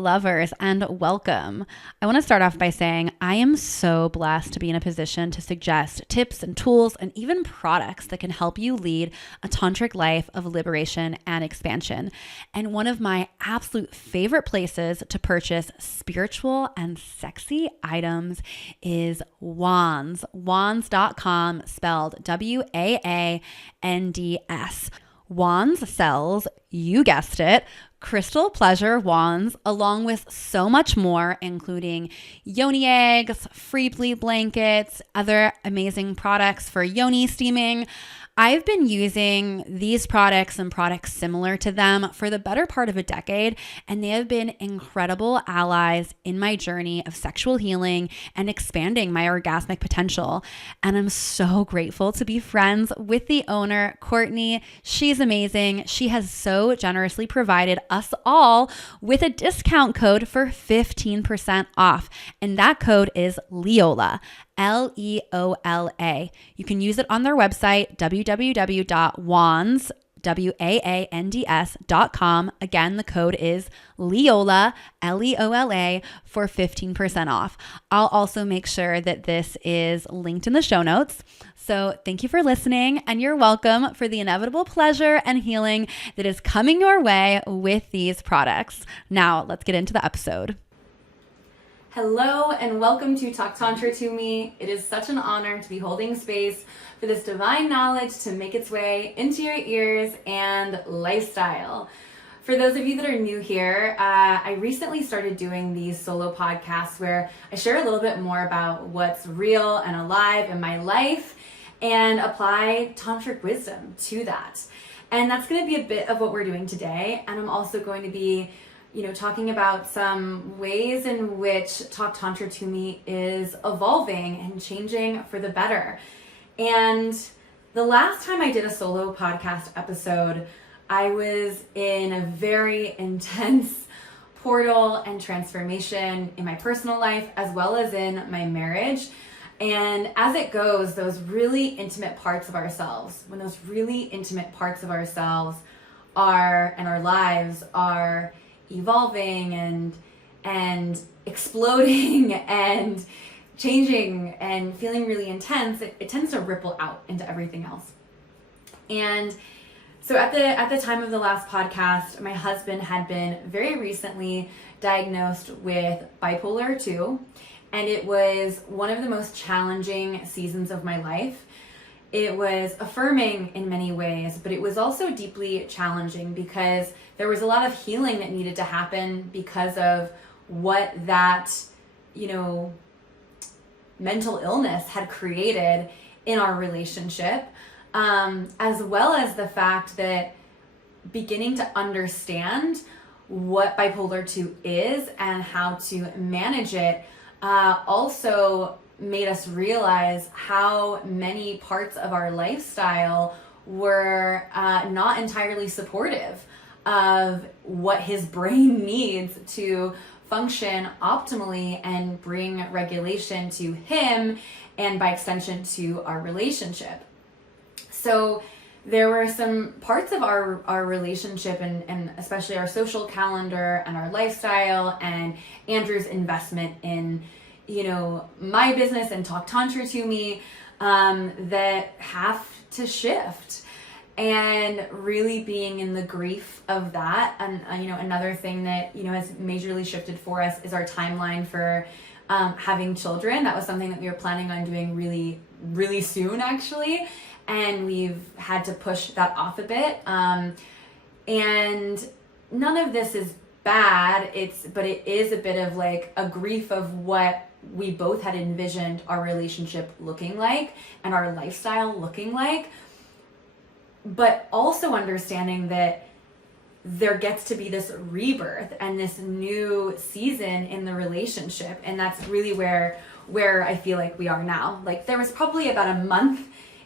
lovers, and welcome. I want to start off by saying I am so blessed to be in a position to suggest tips and tools and even products that can help you lead a tantric life of liberation and expansion. And one of my absolute favorite places to purchase spiritual and sexy items is Wands. Wands.com, spelled Wands. Wands sells, you guessed it, crystal pleasure wands, along with so much more, including yoni eggs, free bleed blankets, other amazing products for yoni steaming. I've been using these products and products similar to them for the better part of a decade, and they have been incredible allies in my journey of sexual healing and expanding my orgasmic potential. And I'm so grateful to be friends with the owner, Courtney. She's amazing. She has so generously provided us all with a discount code for 15% off, and that code is Leola. Leola. You can use it on their website, www.wands.com. Again, the code is Leola, Leola, for 15% off. I'll also make sure that this is linked in the show notes. So thank you for listening, and you're welcome for the inevitable pleasure and healing that is coming your way with these products. Now, let's get into the episode. Hello and welcome to Talk Tantra to Me. It is such an honor to be holding space for this divine knowledge to make its way into your ears and lifestyle. For those of you that are new here, I recently started doing these solo podcasts where I share a little bit more about what's real and alive in my life and apply tantric wisdom to that. And that's going to be a bit of what we're doing today. And I'm also going to be talking about some ways in which Talk Tantra to Me is evolving and changing for the better. And the last time I did a solo podcast episode, I was in a very intense portal and transformation in my personal life as well as in my marriage. And as it goes, those really intimate parts of ourselves, when those really intimate parts of ourselves and our lives are evolving and exploding and changing and feeling really intense, it tends to ripple out into everything else. And so at the time of the last podcast, my husband had been very recently diagnosed with bipolar 2, and it was one of the most challenging seasons of my life. It was affirming in many ways, but it was also deeply challenging because there was a lot of healing that needed to happen because of what that, mental illness had created in our relationship, as well as the fact that beginning to understand what bipolar 2 is and how to manage it also made us realize how many parts of our lifestyle were not entirely supportive of what his brain needs to function optimally and bring regulation to him and by extension to our relationship. So there were some parts of our relationship and especially our social calendar and our lifestyle and Andrew's investment in my business and Talk Tantra to Me, that have to shift, and really being in the grief of that. And, another thing that, has majorly shifted for us is our timeline for, having children. That was something that we were planning on doing really, really soon, actually. And we've had to push that off a bit. And none of this is bad. But it is a bit of like a grief of what we both had envisioned our relationship looking like and our lifestyle looking like, but also understanding that there gets to be this rebirth and this new season in the relationship. And that's really where I feel like we are now. Like there was probably about a month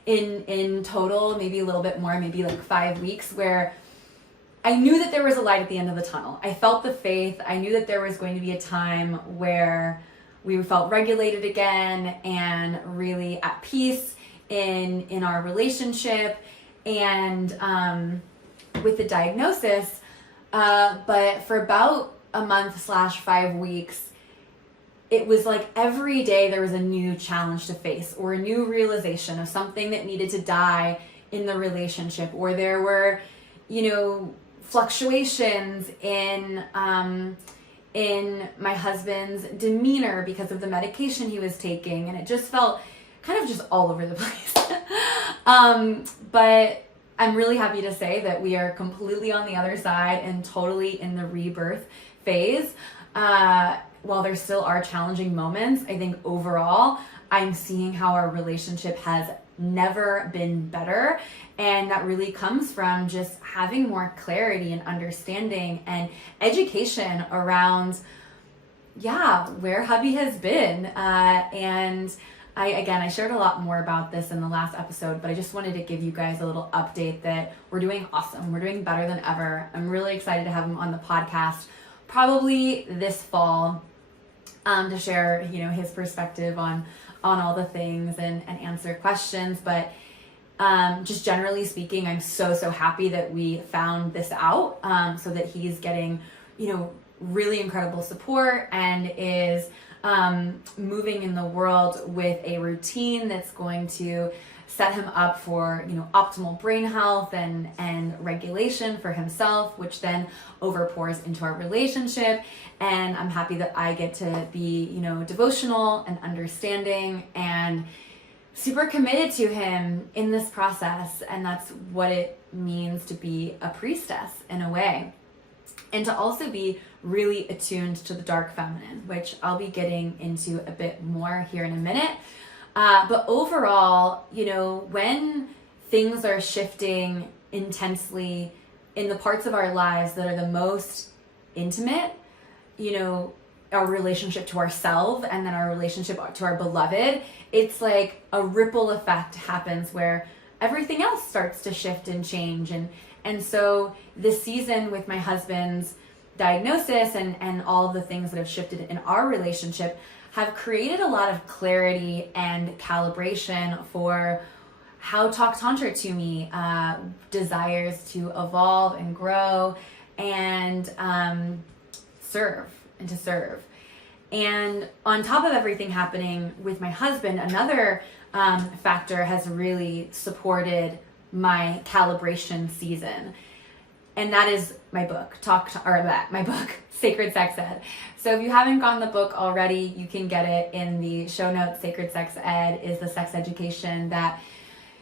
in total, maybe a little bit more, maybe like 5 weeks, where I knew that there was a light at the end of the tunnel. I felt the faith. I knew that there was going to be a time where we felt regulated again and really at peace in our relationship and with the diagnosis. But for about a month/5 weeks, it was like every day there was a new challenge to face, or a new realization of something that needed to die in the relationship, or there were, fluctuations in my husband's demeanor because of the medication he was taking, and it just felt kind of just all over the place. But I'm really happy to say that we are completely on the other side and totally in the rebirth phase. While there still are challenging moments, I think overall I'm seeing how our relationship has never been better. And that really comes from just having more clarity and understanding and education around, where hubby has been. And I shared a lot more about this in the last episode, but I just wanted to give you guys a little update that we're doing awesome. We're doing better than ever. I'm really excited to have him on the podcast probably this fall, to share, his perspective on all the things and answer questions. But just generally speaking, I'm so happy that we found this out, so that he's getting, really incredible support and is moving in the world with a routine that's going to set him up for, optimal brain health and regulation for himself, which then overpours into our relationship. And I'm happy that I get to be, devotional and understanding and super committed to him in this process. And that's what it means to be a priestess in a way. And to also be really attuned to the dark feminine, which I'll be getting into a bit more here in a minute. But overall, when things are shifting intensely in the parts of our lives that are the most intimate, our relationship to ourselves and then our relationship to our beloved, it's like a ripple effect happens where everything else starts to shift and change. And so this season with my husband's diagnosis and all the things that have shifted in our relationship have created a lot of clarity and calibration for how Talk Tantra to me desires to evolve and grow and serve. And on top of everything happening with my husband, another factor has really supported my calibration season. And that is my book, my book, Sacred Sex Ed. So if you haven't gotten the book already, you can get it in the show notes. Sacred Sex Ed is the sex education that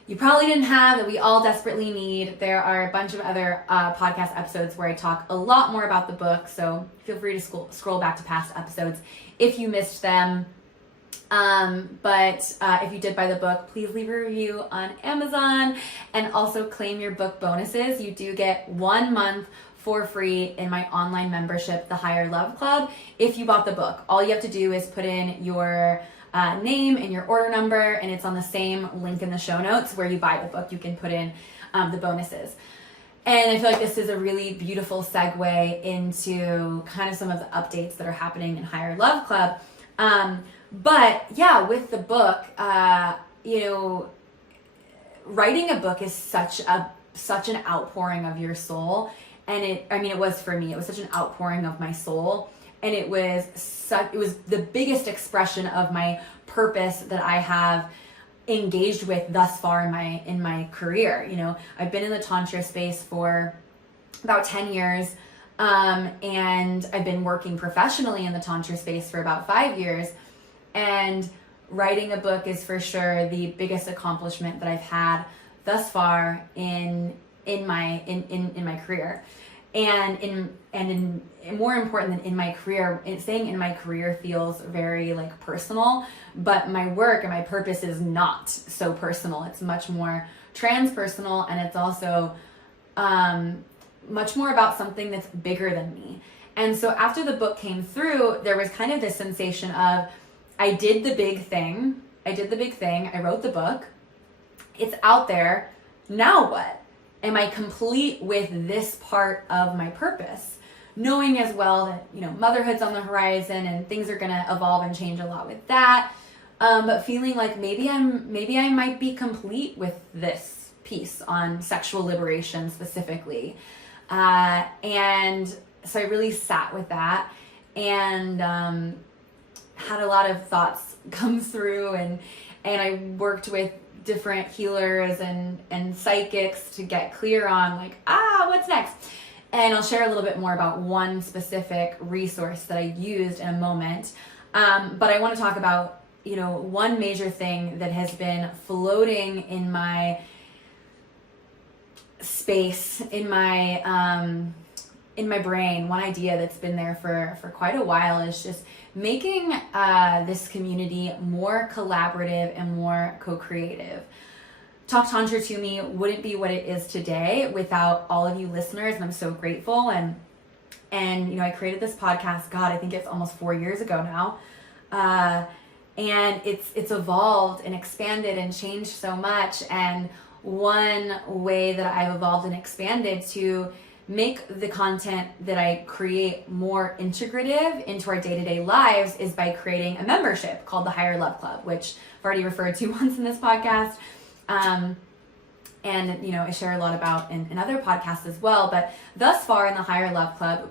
you probably didn't have, that we all desperately need. There are a bunch of other podcast episodes where I talk a lot more about the book, so feel free to scroll back to past episodes if you missed them. But if you did buy the book, please leave a review on Amazon and also claim your book bonuses. You do get 1 month for free in my online membership, the Higher Love Club, if you bought the book. All you have to do is put in your name and your order number, and it's on the same link in the show notes where you buy the book. You can put in the bonuses. And I feel like this is a really beautiful segue into kind of some of the updates that are happening in Higher Love Club. But yeah, with the book, writing a book is such an outpouring of your soul. And it was for me, it was such an outpouring of my soul. And it was the biggest expression of my purpose that I have engaged with thus far in my career. I've been in the Tantra space for about 10 years. And I've been working professionally in the Tantra space for about 5 years. And writing a book is for sure the biggest accomplishment that I've had thus far in my career. And more important than in my career, saying in my career feels very like personal, but my work and my purpose is not so personal. It's much more transpersonal, and it's also much more about something that's bigger than me. And so after the book came through, there was kind of this sensation of, I did the big thing. I wrote the book. It's out there. Now what? Am I complete with this part of my purpose? Knowing as well that, motherhood's on the horizon and things are going to evolve and change a lot with that. But feeling like maybe I might be complete with this piece on sexual liberation specifically. And so I really sat with that and had a lot of thoughts come through, and I worked with different healers and psychics to get clear on like, what's next? And I'll share a little bit more about one specific resource that I used in a moment. But I want to talk about, one major thing that has been floating in my space, in my brain. One idea that's been there for quite a while is just making this community more collaborative and more co-creative. Talk Tantra to me wouldn't be what it is today without all of you listeners, and I'm so grateful. And I created this podcast, God, I think it's almost 4 years ago now. And it's evolved and expanded and changed so much. And one way that I've evolved and expanded to make the content that I create more integrative into our day-to-day lives is by creating a membership called the Higher Love Club, which I've already referred to once in this podcast. And I share a lot about in other podcasts as well. But thus far in the Higher Love Club,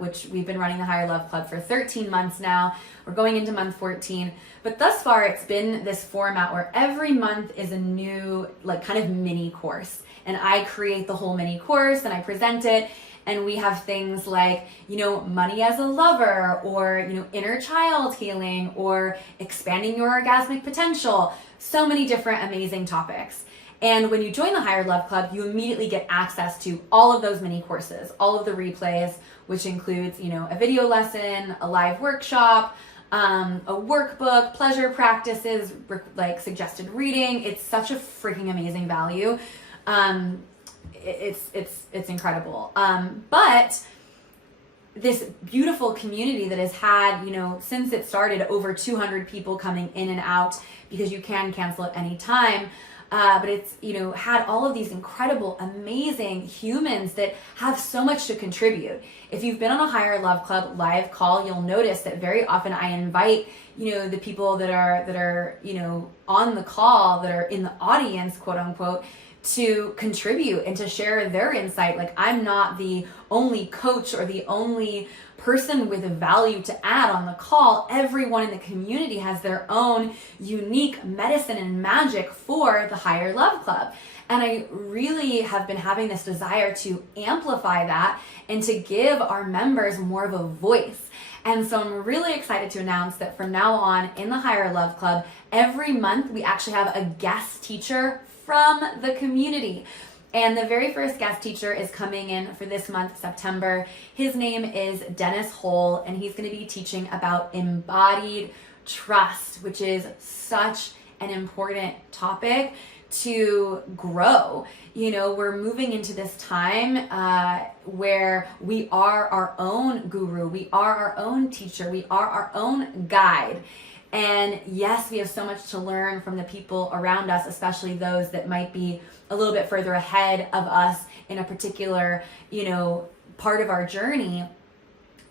which we've been running the Higher Love Club for 13 months now, we're going into month 14. But thus far, it's been this format where every month is a new, kind of mini course. And I create the whole mini course and I present it. And we have things like, money as a lover, or, inner child healing, or expanding your orgasmic potential. So many different amazing topics. And when you join the Higher Love Club, you immediately get access to all of those mini courses, all of the replays, which includes, a video lesson, a live workshop, a workbook, pleasure practices, like suggested reading. It's such a freaking amazing value. It's incredible. But this beautiful community that has had, since it started, over 200 people coming in and out, because you can cancel at any time. But it's, had all of these incredible, amazing humans that have so much to contribute. If you've been on a Higher Love Club live call, you'll notice that very often I invite, the people that are, on the call, that are in the audience, quote unquote, to contribute and to share their insight. Like, I'm not the only coach or the only person with value to add on the call. Everyone in the community has their own unique medicine and magic for the Higher Love Club. And I really have been having this desire to amplify that and to give our members more of a voice. And so I'm really excited to announce that from now on in the Higher Love Club, every month we actually have a guest teacher from the community. And the very first guest teacher is coming in for this month, September. His name is Dennis Hole, and he's going to be teaching about embodied trust, which is such an important topic to grow. We're moving into this time where we are our own guru, we are our own teacher, we are our own guide. And yes, we have so much to learn from the people around us, especially those that might be a little bit further ahead of us in a particular, part of our journey.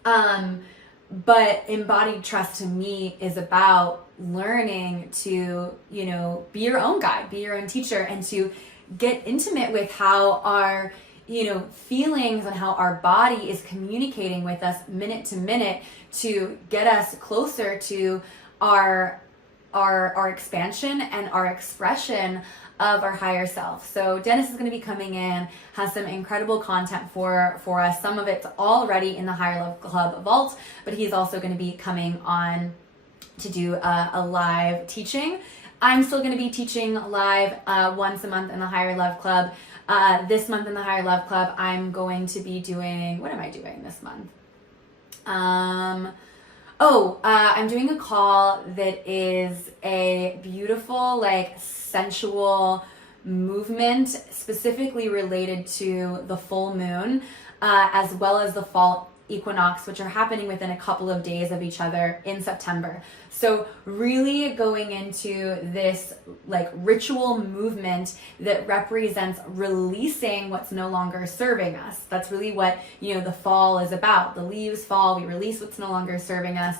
But embodied trust to me is about learning to, be your own guide, be your own teacher, and to get intimate with how our, feelings and how our body is communicating with us minute to minute to get us closer to our expansion and our expression of our higher self. So Dennis is going to be coming in, has some incredible content for us. Some of it's already in the Higher Love Club vault, but he's also going to be coming on to do a live teaching. I'm still going to be teaching live once a month in the Higher Love Club. This month in the Higher Love Club, I'm going to be doing, what am I doing this month? I'm doing a call that is a beautiful, sensual movement specifically related to the full moon, as well as the fall equinox, which are happening within a couple of days of each other in September. So really going into this ritual movement that represents releasing what's no longer serving us. That's really what, the fall is about. The leaves fall, we release what's no longer serving us,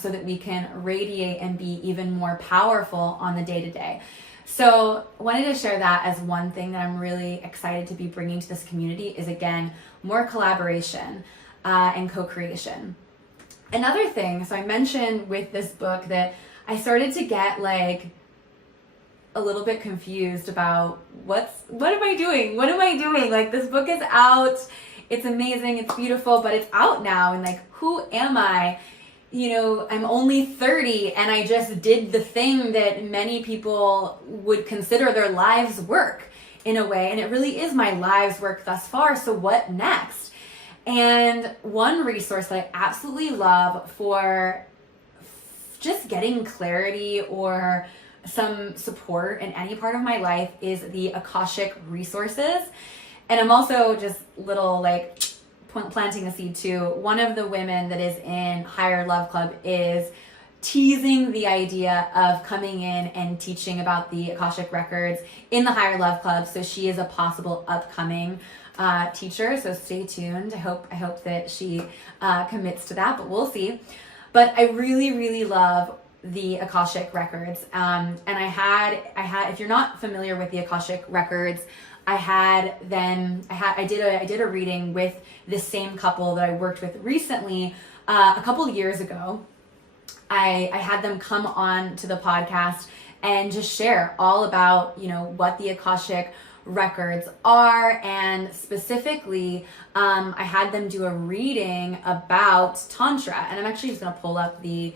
so that we can radiate and be even more powerful on the day-to-day. So wanted to share that as one thing that I'm really excited to be bringing to this community is, again, more collaboration. and co-creation. Another thing, so I mentioned with this book that I started to get like a little bit confused about what am I doing? What am I doing? Like, this book is out. It's amazing. It's beautiful, but it's out now. And like, who am I? You know, I'm only 30 and I just did the thing that many people would consider their life's work in a way. And it really is my life's work thus far. So what next? And one resource that I absolutely love for just getting clarity or some support in any part of my life is the Akashic resources. And I'm also just little like planting a seed too. One of the women that is in Higher Love Club is teasing the idea of coming in and teaching about the Akashic records in the Higher Love Club. So she is a possible upcoming teacher. So stay tuned. I hope that she commits to that, but we'll see. But I really, really love the Akashic records. And I had, if you're not familiar with the Akashic records, I did a reading with the same couple that I worked with recently, a couple years ago. I had them come on to the podcast and just share all about, you know, what the Akashic records are, and specifically, I had them do a reading about Tantra, and I'm actually just gonna pull up the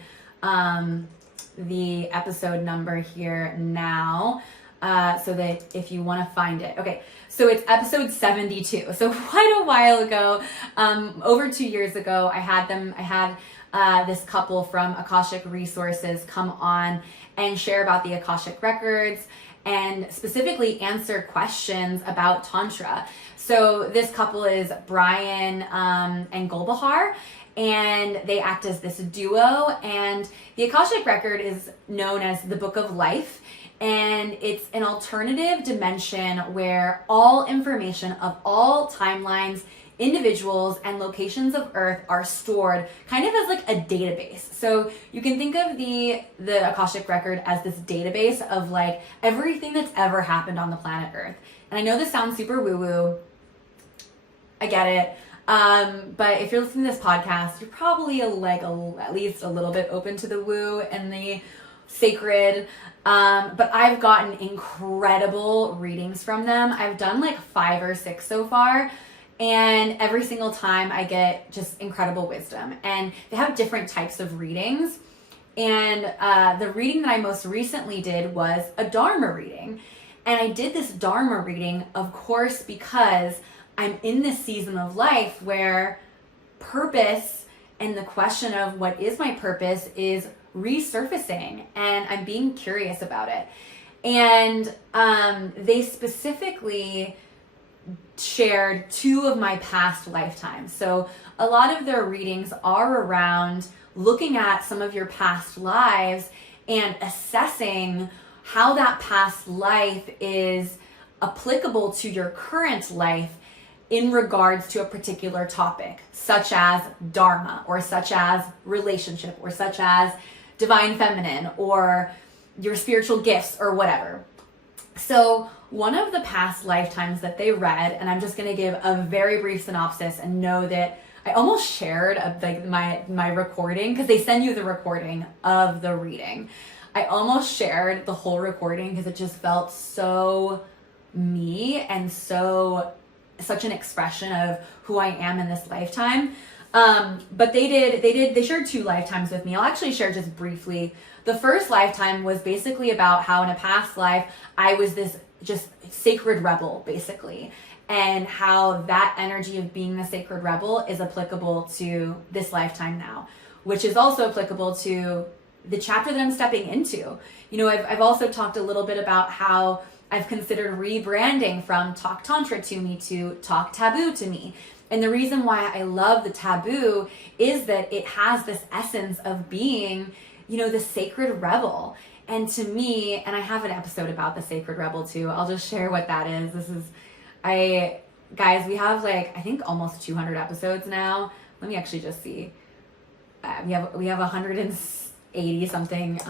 episode number here now, so that if you want to find it. Okay, so it's episode 72. So quite a while ago, over 2 years ago, I had this couple from Akashic Resources come on and share about the Akashic records and specifically answer questions about Tantra. So this couple is Brian and Golbahar, and they act as this duo. And the Akashic record is known as the Book of Life, and it's an alternative dimension where all information of all timelines, individuals, and locations of Earth are stored kind of as like a database. So you can think of the Akashic record as this database of like everything that's ever happened on the planet Earth. And I know this sounds super woo-woo. I get it. But if you're listening to this podcast, you're probably at least a little bit open to the woo and the sacred. But I've gotten incredible readings from them. I've done like 5 or 6 so far. And every single time I get just incredible wisdom. And they have different types of readings. And the reading that I most recently did was a Dharma reading. And I did this Dharma reading, of course, because I'm in this season of life where purpose and the question of what is my purpose is resurfacing. And I'm being curious about it. And they specifically shared 2 of my past lifetimes. So a lot of their readings are around looking at some of your past lives and assessing how that past life is applicable to your current life in regards to a particular topic, such as Dharma, or such as relationship, or such as divine feminine, or your spiritual gifts, or whatever. So one of the past lifetimes that they read, and I'm just going to give a very brief synopsis and know that I almost shared like my recording, because they send you the recording of the reading. I almost shared the whole recording because it just felt so me and such an expression of who I am in this lifetime. But they shared 2 lifetimes with me. I'll actually share just briefly. The first lifetime was basically about how in a past life I was this just sacred rebel, basically, and how that energy of being the sacred rebel is applicable to this lifetime now, which is also applicable to the chapter that I'm stepping into. You know, I've also talked a little bit about how I've considered rebranding from Talk Tantra to me to Talk Taboo to me. And the reason why I love the taboo is that it has this essence of being, you know, the sacred rebel. And to me, and I have an episode about the sacred rebel too. I'll just share what that is. Guys, we have like, I think almost 200 episodes now. Let me actually just see. We have 180 something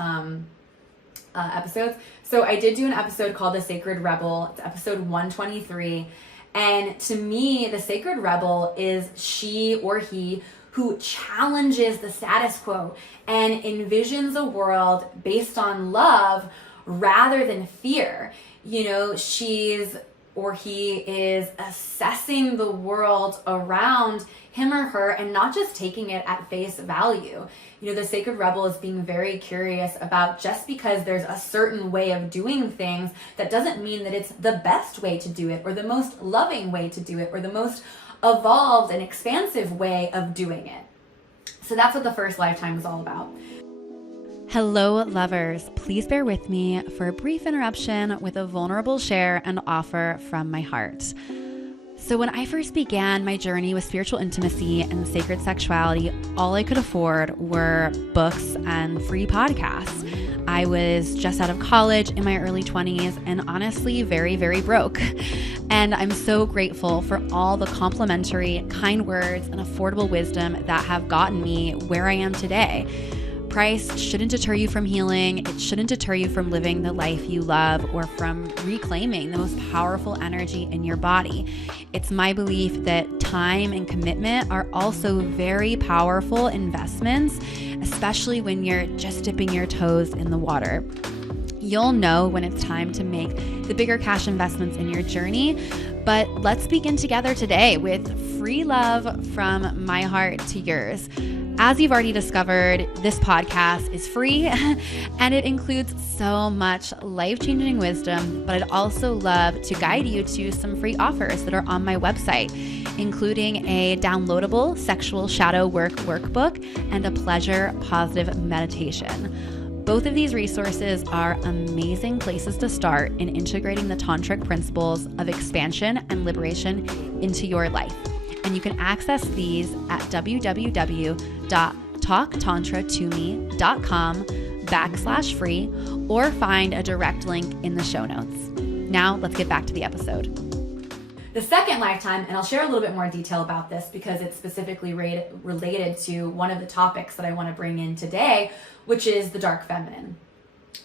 episodes. So I did do an episode called The Sacred Rebel. It's episode 123. And to me, the sacred rebel is she or he who challenges the status quo and envisions a world based on love rather than fear. You know, she's or he is assessing the world around him or her and not just taking it at face value. You know, the sacred rebel is being very curious about, just because there's a certain way of doing things, that doesn't mean that it's the best way to do it, or the most loving way to do it, or the most evolved and expansive way of doing it. So that's what the first lifetime is all about. Hello, lovers. Please bear with me for a brief interruption with a vulnerable share and offer from my heart. So when I first began my journey with spiritual intimacy and sacred sexuality, all I could afford were books and free podcasts. I was just out of college in my early 20s and honestly very, very broke. And I'm so grateful for all the complimentary, kind words and affordable wisdom that have gotten me where I am today. Price shouldn't deter you from healing. It shouldn't deter you from living the life you love or from reclaiming the most powerful energy in your body. It's my belief that time and commitment are also very powerful investments, especially when you're just dipping your toes in the water. You'll know when it's time to make the bigger cash investments in your journey. But let's begin together today with free love from my heart to yours. As you've already discovered, this podcast is free and it includes so much life-changing wisdom, but I'd also love to guide you to some free offers that are on my website, including a downloadable sexual shadow work workbook and a pleasure positive meditation. Both of these resources are amazing places to start in integrating the tantric principles of expansion and liberation into your life. And you can access these at www.talktantratome.com/free or find a direct link in the show notes. Now let's get back to the episode. The second lifetime, and I'll share a little bit more detail about this because it's specifically related to one of the topics that I want to bring in today, which is the dark feminine.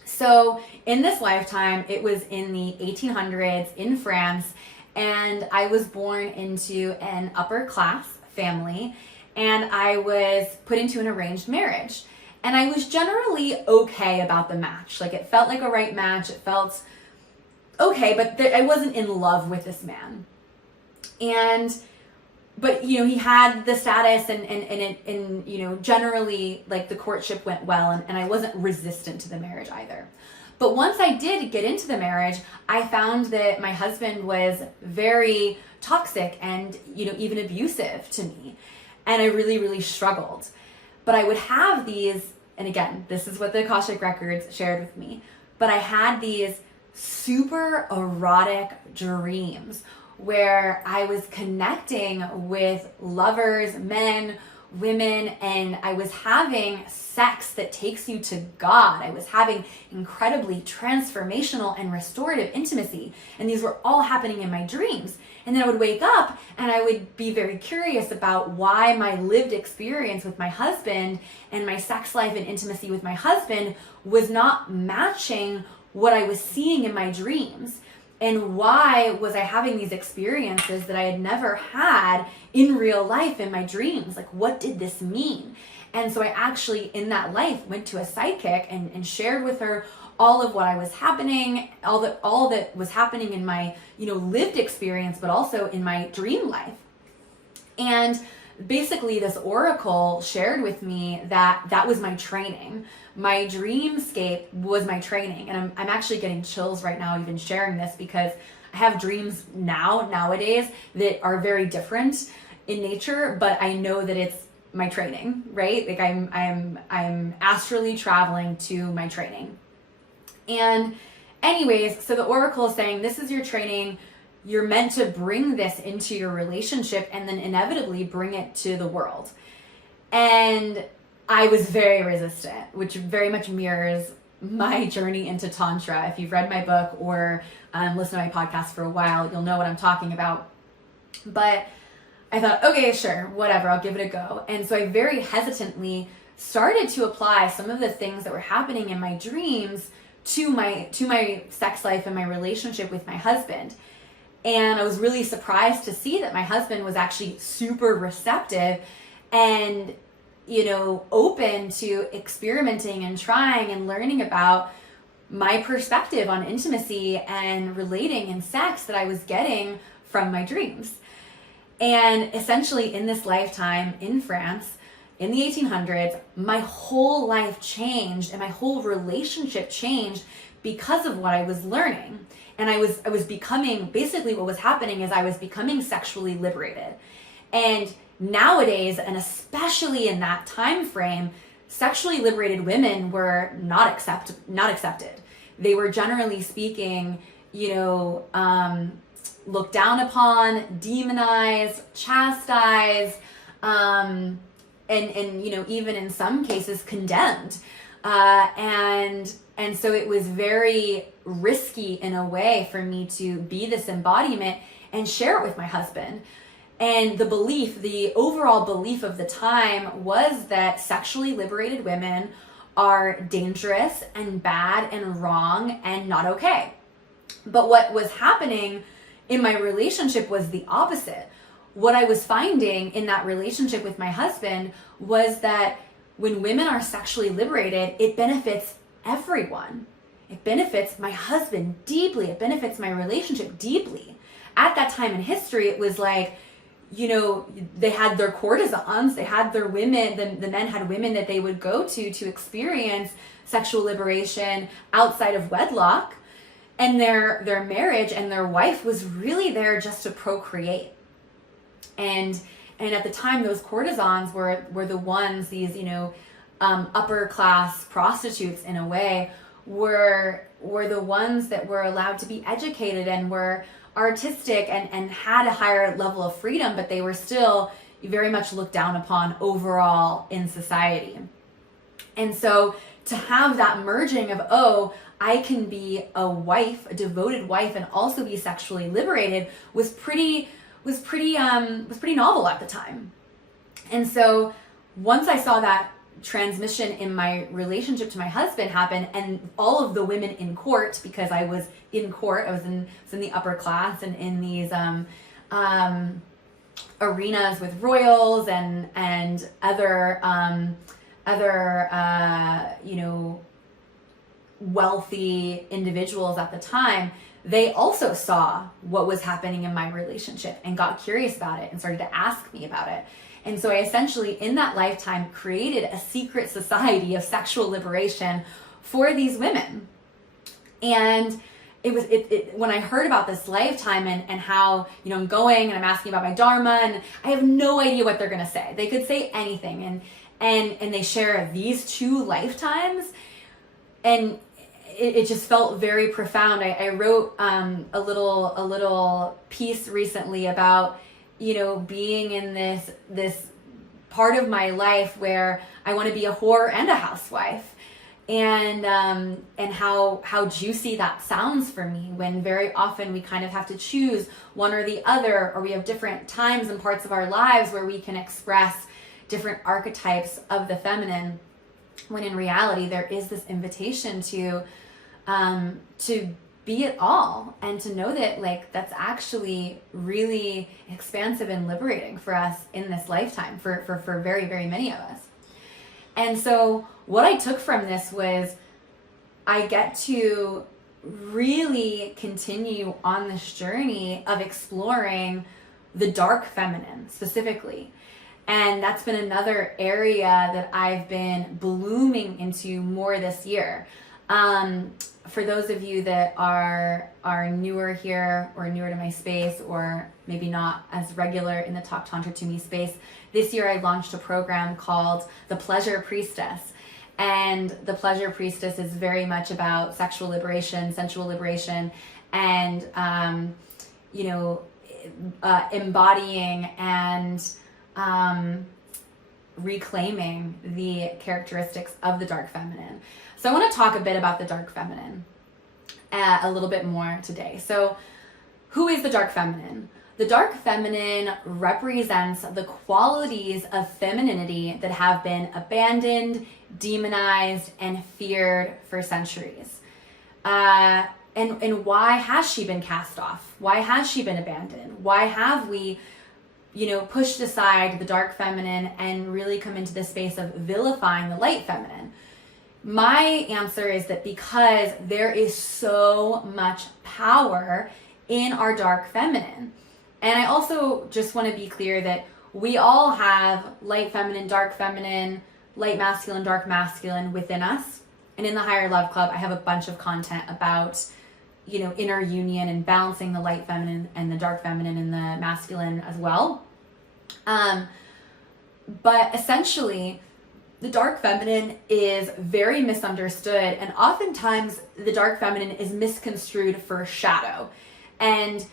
So in this lifetime, it was in the 1800s in France, and I was born into an upper class family, and I was put into an arranged marriage. And I was generally okay about the match. Like, it felt like a right match. It felt okay, but I wasn't in love with this man. But you know, he had the status and you know, generally like the courtship went well, and I wasn't resistant to the marriage either. But once I did get into the marriage, I found that my husband was very toxic and, you know, even abusive to me. And I really, really struggled. But I would have these, and again, this is what the Akashic Records shared with me, but I had these super erotic dreams where I was connecting with lovers, men, women, and I was having sex that takes you to God. I was having incredibly transformational and restorative intimacy, and these were all happening in my dreams. And then I would wake up and I would be very curious about why my lived experience with my husband and my sex life and intimacy with my husband was not matching what I was seeing in my dreams. And why was I having these experiences that I had never had in real life in my dreams? Like, what did this mean? And so I actually, in that life, went to a psychic and shared with her all of what I was happening, all that was happening in my, you know, lived experience, but also in my dream life. And basically this oracle shared with me that was my training. My dreamscape was my training. And I'm actually getting chills right now even sharing this, because I have dreams nowadays that are very different in nature, but I know that it's my training, right? Like I'm astrally traveling to my training. And anyways, so the oracle is saying, this is your training. You're meant to bring this into your relationship and then inevitably bring it to the world. And I was very resistant, which very much mirrors my journey into Tantra. If you've read my book or listened to my podcast for a while, you'll know what I'm talking about. But I thought, okay, sure, whatever, I'll give it a go. And so I very hesitantly started to apply some of the things that were happening in my dreams to my sex life and my relationship with my husband. And I was really surprised to see that my husband was actually super receptive and, you know, open to experimenting and trying and learning about my perspective on intimacy and relating and sex that I was getting from my dreams. And essentially in this lifetime in France in the 1800s, my whole life changed and my whole relationship changed because of what I was learning. And I was becoming, basically what was happening is I was becoming sexually liberated. And nowadays, and especially in that time frame, sexually liberated women were not accepted. They were, generally speaking, you know, looked down upon, demonized, chastised, and you know, even in some cases condemned. And so it was very risky in a way for me to be this embodiment and share it with my husband. And the overall belief of the time was that sexually liberated women are dangerous and bad and wrong and not okay. But what was happening in my relationship was the opposite. What I was finding in that relationship with my husband was that when women are sexually liberated, it benefits everyone. It benefits my husband deeply. It benefits my relationship deeply. At that time in history, it was like, you know, they had their courtesans, they had their women, the men had women that they would go to experience sexual liberation outside of wedlock. And their marriage and their wife was really there just to procreate. And at the time, those courtesans were the ones, these, you know, upper class prostitutes in a way, were the ones that were allowed to be educated and were artistic and had a higher level of freedom, but they were still very much looked down upon overall in society. And so to have that merging of, oh, I can be a wife, a devoted wife, and also be sexually liberated was pretty novel at the time. And so once I saw that transmission in my relationship to my husband happen, and all of the women in court, because I was in court, I was in the upper class and in these arenas with royals and other you know, wealthy individuals at the time, they also saw what was happening in my relationship and got curious about it and started to ask me about it. And so I essentially, in that lifetime, created a secret society of sexual liberation for these women. And it was when I heard about this lifetime and how, you know, I'm going and I'm asking about my dharma, and I have no idea what they're going to say. They could say anything, and they share these two lifetimes, and it just felt very profound. I wrote a little piece recently about, you know, being in this part of my life where I want to be a whore and a housewife, and how juicy that sounds for me, when very often we kind of have to choose one or the other, or we have different times and parts of our lives where we can express different archetypes of the feminine, when in reality there is this invitation to be it all, and to know that, like, that's actually really expansive and liberating for us in this lifetime, for very, very many of us. And so what I took from this was I get to really continue on this journey of exploring the dark feminine specifically. And that's been another area that I've been blooming into more this year. For those of you that are newer here, or newer to my space, or maybe not as regular in the Talk Tantra to Me space, this year I launched a program called the Pleasure Priestess. And the Pleasure Priestess is very much about sexual liberation, sensual liberation, and you know, embodying and reclaiming the characteristics of the dark feminine. So I want to talk a bit about the dark feminine a little bit more today. So who is the dark feminine? The dark feminine represents the qualities of femininity that have been abandoned, demonized, and feared for centuries. And why has she been cast off? Why has she been abandoned? Why have we, pushed aside the dark feminine and really come into this space of vilifying the light feminine? My answer is that because there is so much power in our dark feminine. And I also just want to be clear that we all have light feminine, dark feminine, light masculine, dark masculine within us. And in the Higher Love Club, I have a bunch of content about, inner union and balancing the light feminine and the dark feminine and the masculine as well. But essentially, the dark feminine is very misunderstood, and oftentimes the dark feminine is misconstrued for shadow. And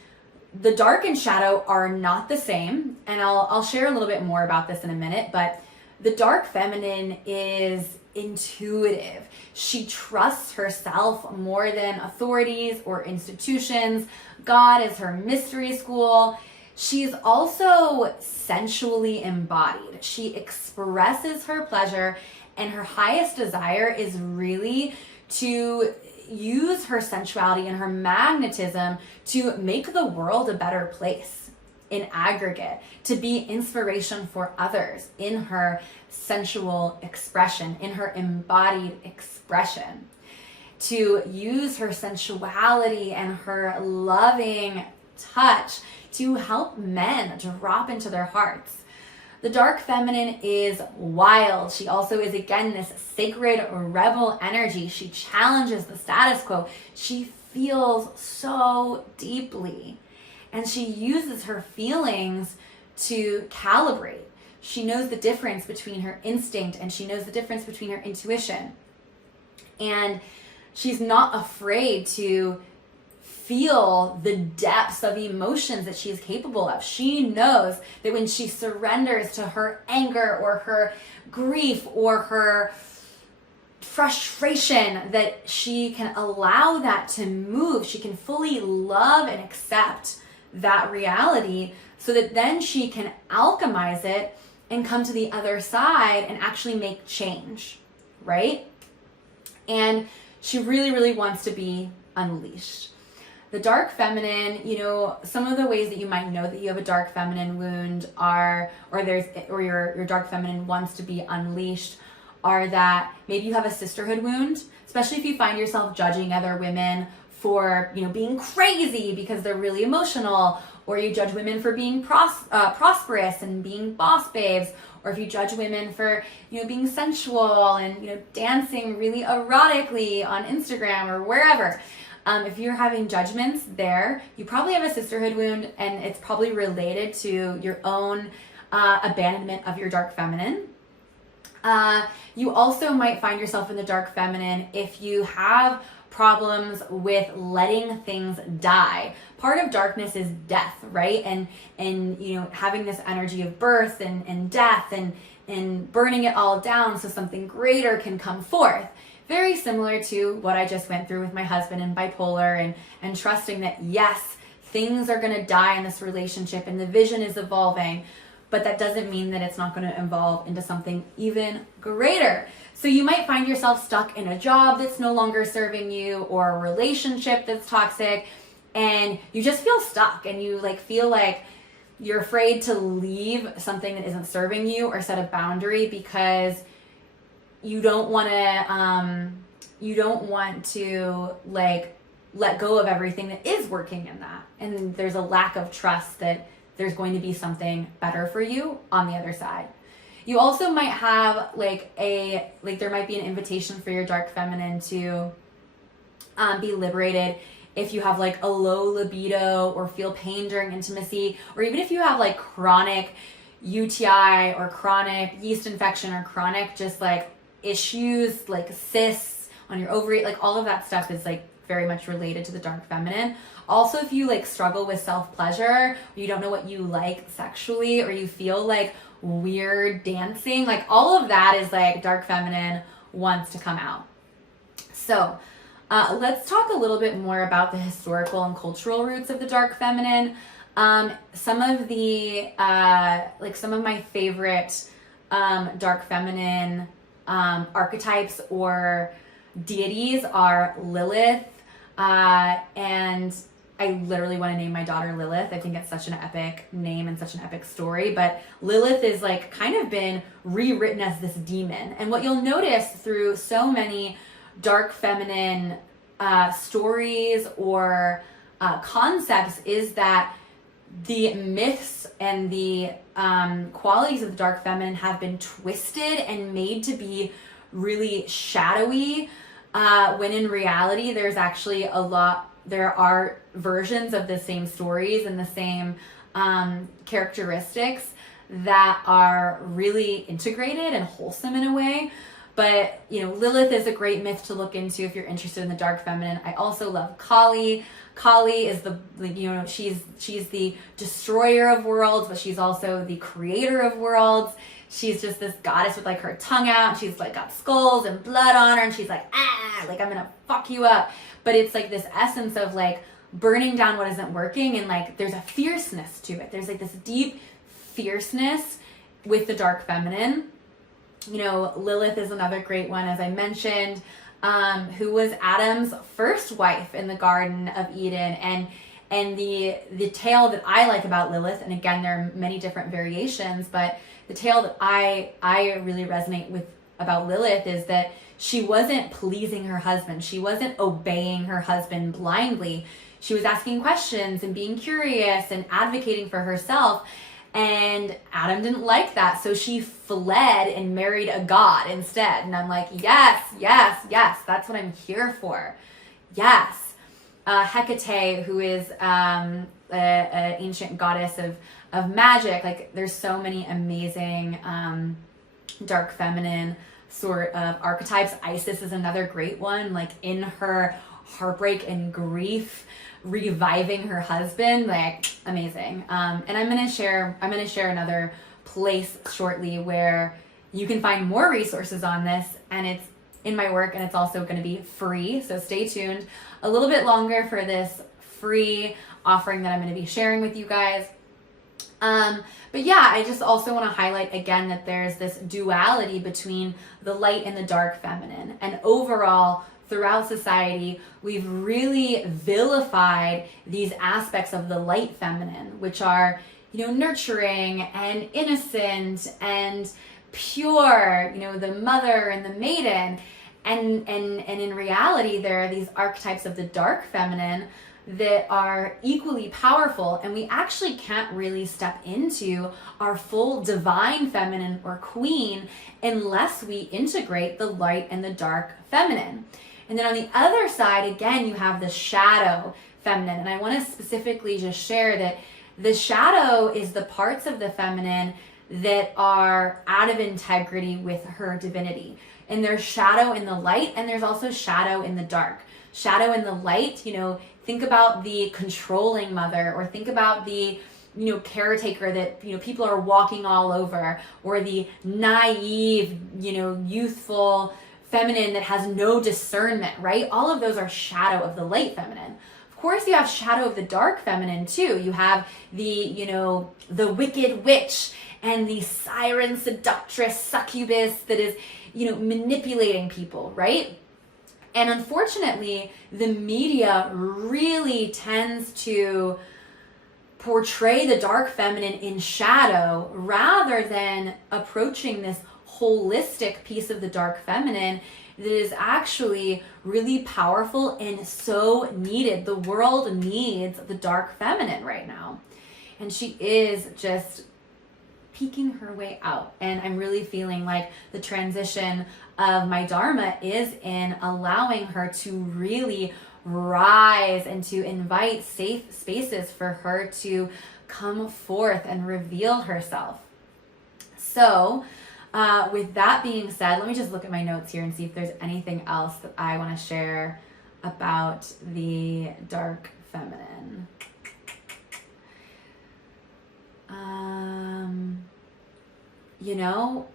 the dark and shadow are not the same, and I'll share a little bit more about this in a minute, but the dark feminine is intuitive. She trusts herself more than authorities or institutions. God is her mystery school. She's also sensually embodied. She expresses her pleasure, and her highest desire is really to use her sensuality and her magnetism to make the world a better place in aggregate, to be inspiration for others in her sensual expression, in her embodied expression, to use her sensuality and her loving touch to help men drop into their hearts. The dark feminine is wild. She also is, again, this sacred rebel energy. She challenges the status quo. She feels so deeply, and she uses her feelings to calibrate. She knows the difference between her instinct and she knows the difference between her intuition. And she's not afraid to feel the depths of emotions that she's capable of. She knows that when she surrenders to her anger or her grief or her frustration, that she can allow that to move. She can fully love and accept that reality so that then she can alchemize it and come to the other side and actually make change, right? And she really, really wants to be unleashed. The dark feminine, some of the ways that you might know that you have a dark feminine wound or your dark feminine wants to be unleashed are that maybe you have a sisterhood wound, especially if you find yourself judging other women for, being crazy because they're really emotional, or you judge women for being prosperous and being boss babes, or if you judge women for, being sensual and, dancing really erotically on Instagram or wherever. If you're having judgments there, you probably have a sisterhood wound, and it's probably related to your own abandonment of your dark feminine. You also might find yourself in the dark feminine if you have problems with letting things die. Part of darkness is death, right? And having this energy of birth and death and burning it all down so something greater can come forth. Very similar to what I just went through with my husband and bipolar and trusting that, yes, things are going to die in this relationship and the vision is evolving, but that doesn't mean that it's not going to evolve into something even greater. So you might find yourself stuck in a job that's no longer serving you, or a relationship that's toxic, and you just feel stuck, and you feel like you're afraid to leave something that isn't serving you or set a boundary because you don't want to let go of everything that is working in that. And there's a lack of trust that there's going to be something better for you on the other side. You also might have there might be an invitation for your dark feminine to be liberated if you have a low libido or feel pain during intimacy, or even if you have chronic UTI or chronic yeast infection or chronic just issues cysts on your ovary, all of that stuff is very much related to the dark feminine. Also, if you struggle with self-pleasure, you don't know what you like sexually, or you feel weird dancing, all of that is dark feminine wants to come out. So let's talk a little bit more about the historical and cultural roots of the dark feminine. Some of the some of my favorite dark feminine archetypes or deities are Lilith, And I literally want to name my daughter Lilith. I think it's such an epic name and such an epic story. But Lilith is like kind of been rewritten as this demon. And what you'll notice through so many dark feminine stories or concepts is that the myths and the qualities of the dark feminine have been twisted and made to be really shadowy, when in reality there's actually there are versions of the same stories and the same characteristics that are really integrated and wholesome in a way. But, Lilith is a great myth to look into if you're interested in the dark feminine. I also love Kali. Kali is she's the destroyer of worlds, but she's also the creator of worlds. She's just this goddess with like her tongue out. She's like got skulls and blood on her, and she's like, like I'm gonna fuck you up. But it's like this essence of like burning down what isn't working, and like there's a fierceness to it. There's like this deep fierceness with the dark feminine. Lilith is another great one, as I mentioned, who was Adam's first wife in the Garden of Eden. And the tale that I like about Lilith, and again, there are many different variations, but the tale that I really resonate with about Lilith is that she wasn't pleasing her husband. She wasn't obeying her husband blindly. She was asking questions and being curious and advocating for herself. And Adam didn't like that, so she fled and married a god instead. And I'm like, yes, that's what I'm here for. Yes. Hecate, who is an ancient goddess of magic. Like, there's so many amazing dark feminine sort of archetypes. Isis is another great one, like in her heartbreak and grief, reviving her husband, like amazing. And I'm gonna share another place shortly where you can find more resources on this, and it's in my work, and it's also going to be free, so stay tuned a little bit longer for this free offering that I'm going to be sharing with you guys. But yeah, I just also want to highlight again that there's this duality between the light and the dark feminine, and overall throughout society, we've really vilified these aspects of the light feminine, which are, nurturing and innocent and pure, the mother and the maiden. And in reality, there are these archetypes of the dark feminine that are equally powerful, and we actually can't really step into our full divine feminine or queen unless we integrate the light and the dark feminine. And then on the other side, again, you have the shadow feminine. And I want to specifically just share that the shadow is the parts of the feminine that are out of integrity with her divinity. And there's shadow in the light, and there's also shadow in the dark. Shadow in the light, think about the controlling mother, or think about the caretaker that people are walking all over, or the naive, youthful feminine that has no discernment, right? All of those are shadow of the light feminine. Of course, you have shadow of the dark feminine too. You have the wicked witch and the siren seductress succubus that is, manipulating people, right? And unfortunately, the media really tends to portray the dark feminine in shadow rather than approaching this holistic piece of the dark feminine that is actually really powerful and so needed. The world needs the dark feminine right now. And she is just peeking her way out. And I'm really feeling like the transition of my Dharma is in allowing her to really rise and to invite safe spaces for her to come forth and reveal herself. So, with that being said, let me just look at my notes here and see if there's anything else that I want to share about the dark feminine.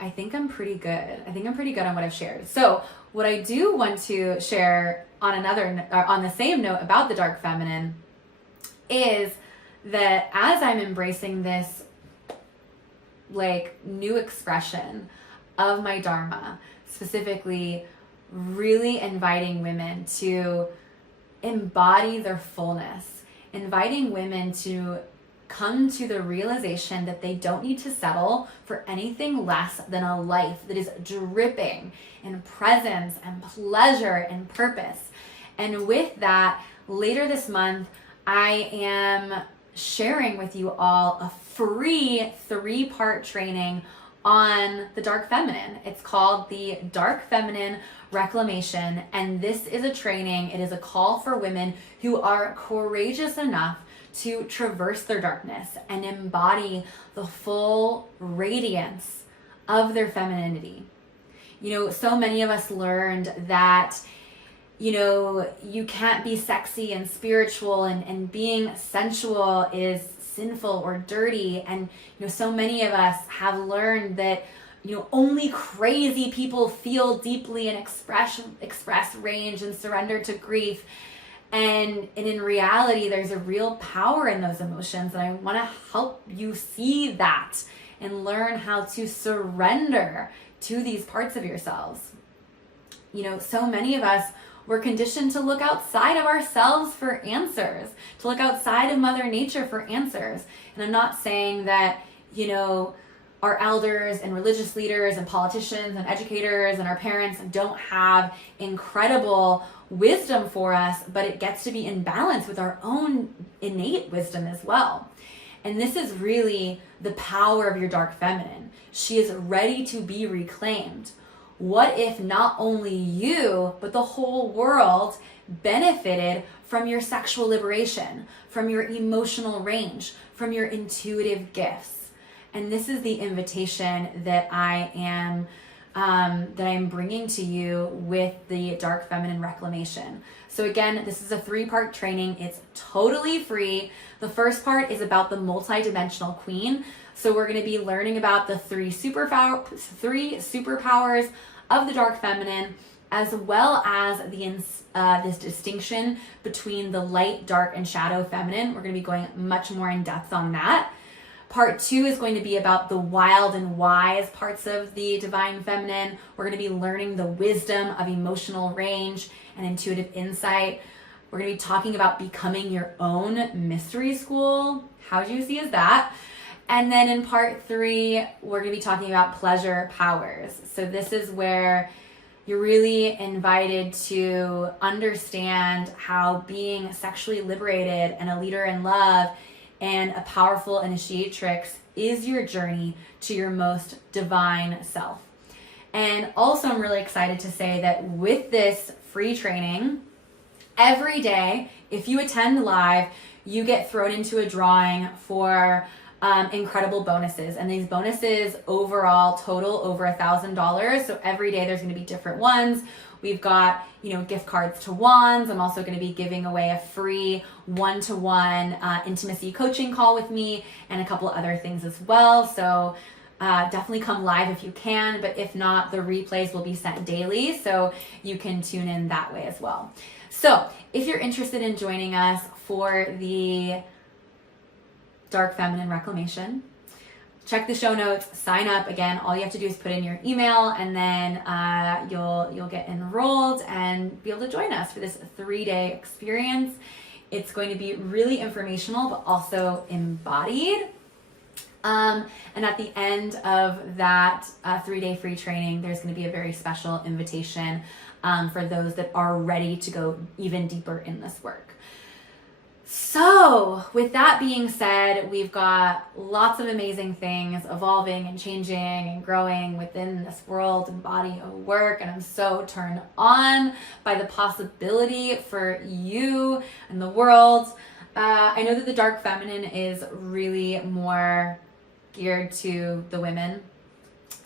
I think I'm pretty good. I think I'm pretty good on what I've shared. So what I do want to share on the same note about the dark feminine is that as I'm embracing this new expression of my Dharma, specifically really inviting women to embody their fullness, inviting women to come to the realization that they don't need to settle for anything less than a life that is dripping in presence and pleasure and purpose. And with that, later this month, I am sharing with you all a free 3-part training on the dark feminine. It's called the Dark Feminine Reclamation. And this is a training, it is a call for women who are courageous enough to traverse their darkness and embody the full radiance of their femininity. So many of us learned that, you can't be sexy and spiritual and being sensual is sinful or dirty. And, so many of us have learned that, only crazy people feel deeply and express rage and surrender to grief. And in reality, there's a real power in those emotions. And I want to help you see that and learn how to surrender to these parts of yourselves. So many of us were conditioned to look outside of ourselves for answers, to look outside of Mother Nature for answers. And I'm not saying that, our elders and religious leaders and politicians and educators and our parents don't have incredible wisdom for us, but it gets to be in balance with our own innate wisdom as well. And this is really the power of your dark feminine. She is ready to be reclaimed. What if not only you, but the whole world benefited from your sexual liberation, from your emotional range, from your intuitive gifts? And this is the invitation that I am bringing to you with the Dark Feminine Reclamation. So again, this is a 3-part training. It's totally free. The first part is about the multidimensional queen. So we're going to be learning about the 3 superpowers of the dark feminine, as well as this distinction between the light, dark, and shadow feminine. We're going to be going much more in depth on that. Part 2 is going to be about the wild and wise parts of the divine feminine. We're going to be learning the wisdom of emotional range and intuitive insight. We're going to be talking about becoming your own mystery school. How juicy is that? And then in part 3, we're going to be talking about pleasure powers. So this is where you're really invited to understand how being sexually liberated and a leader in love and a powerful initiatrix is your journey to your most divine self. And also, I'm really excited to say that with this free training, every day, if you attend live, you get thrown into a drawing for incredible bonuses. And these bonuses overall total over $1,000. So every day there's going to be different ones. We've got, gift cards to Wands. I'm also going to be giving away a free 1-to-1 intimacy coaching call with me and a couple of other things as well. So definitely come live if you can, but if not, the replays will be sent daily, so you can tune in that way as well. So if you're interested in joining us for the Dark Feminine Reclamation, check the show notes, sign up. Again, all you have to do is put in your email, and then you'll get enrolled and be able to join us for this 3-day experience. It's going to be really informational, but also embodied. And at the end of that 3-day free training, there's going to be a very special invitation for those that are ready to go even deeper in this work. So with that being said, we've got lots of amazing things evolving and changing and growing within this world and body of work. And I'm so turned on by the possibility for you and the world. I know that the dark feminine is really more geared to the women.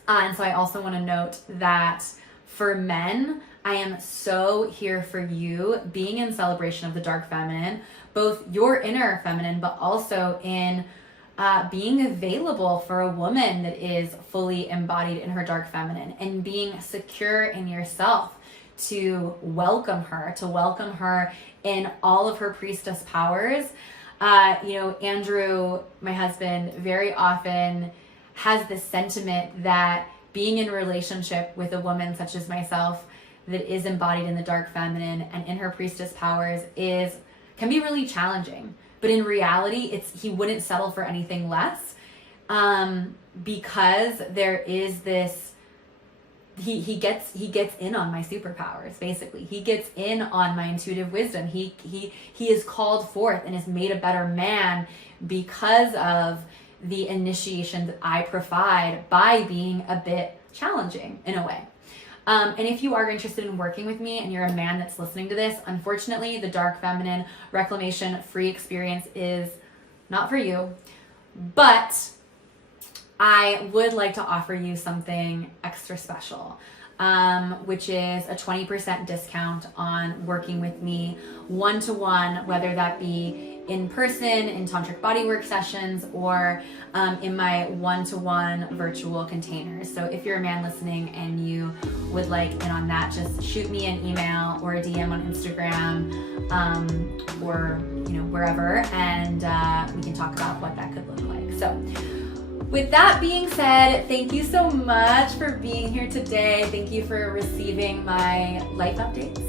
And so I also want to note that for men, I am so here for you, being in celebration of the dark feminine, both your inner feminine, but also in being available for a woman that is fully embodied in her dark feminine and being secure in yourself to welcome her in all of her priestess powers. Andrew, my husband, very often has this sentiment that being in a relationship with a woman such as myself that is embodied in the dark feminine and in her priestess powers can be really challenging. But in reality, he wouldn't settle for anything less, because there is this, he gets in on my superpowers, basically. He gets in on my intuitive wisdom. He is called forth and is made a better man because of the initiation that I provide by being a bit challenging in a way. And if you are interested in working with me and you're a man that's listening to this, unfortunately, the Dark Feminine Reclamation free experience is not for you. But I would like to offer you something extra special, which is a 20% discount on working with me one-to-one, whether that be in person, in tantric bodywork sessions, or in my one-to-one virtual containers. So if you're a man listening and you would like in on that, just shoot me an email or a DM on Instagram, or wherever, and we can talk about what that could look like. So with that being said, thank you so much for being here today. Thank you for receiving my life updates,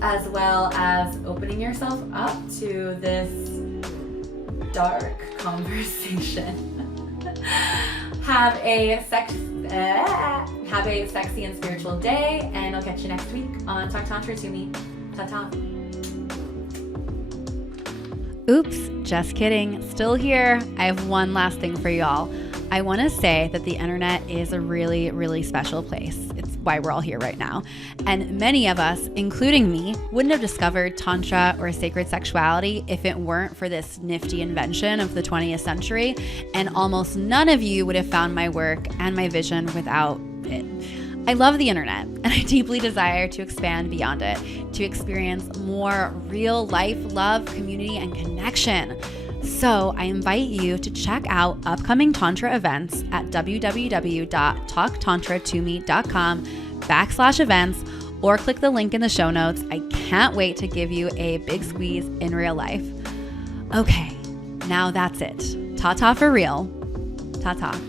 as well as opening yourself up to this dark conversation. Have a sexy and spiritual day, and I'll catch you next week on Talk Tantra to Me. Ta-ta. Oops, just kidding. Still here. I have one last thing for y'all. I want to say that the internet is a really, really special place. It's why we're all here right now. And many of us, including me, wouldn't have discovered Tantra or sacred sexuality if it weren't for this nifty invention of the 20th century. And almost none of you would have found my work and my vision without it. I love the internet, and I deeply desire to expand beyond it, to experience more real life love, community, and connection. So I invite you to check out upcoming Tantra events at www.talktantratome.com/events, or click the link in the show notes. I can't wait to give you a big squeeze in real life. Okay, now that's it. Ta-ta for real. Ta-ta.